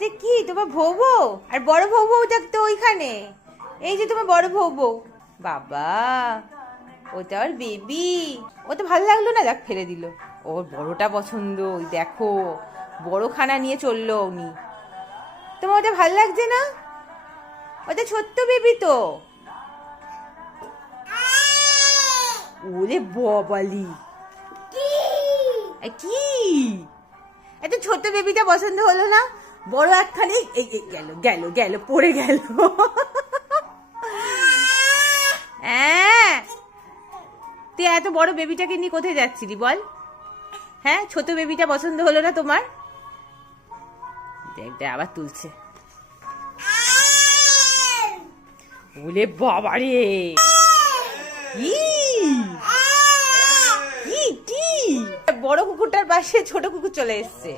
এটা কি তোমার ভৌ বউ? আর বড় ভৌ বউটা তো ওইখানে। এই যে তোমার বড় ভৌ বউ। বাবা, ওটা ওর বেবি। ও তো ভালো লাগলো না, যাক ফেলে দিল। ওর বড়টা পছন্দ, ওই দেখো বড় খানা নিয়ে চললো উনি। তোমার ওটা ভালো লাগছে না? ওটা ছোট্ট বেবি তো। ওরে বাবালি, কি এত ছোট বেবিটা পছন্দ হলো না? বড় একখানে এই গেল গেল গেল পড়ে গেল। হ্যাঁ, তুই এত বড় বেবিটাকে নিয়ে কোথায় যাচ্ছিলি বল? হ্যাঁ, ছোট বেবিটা পছন্দ হলো না তোমার? দেখ আবার তুলছে। ওলে বাবারে, বড় কুকুরটার পাশে ছোট কুকুর চলে এসছে।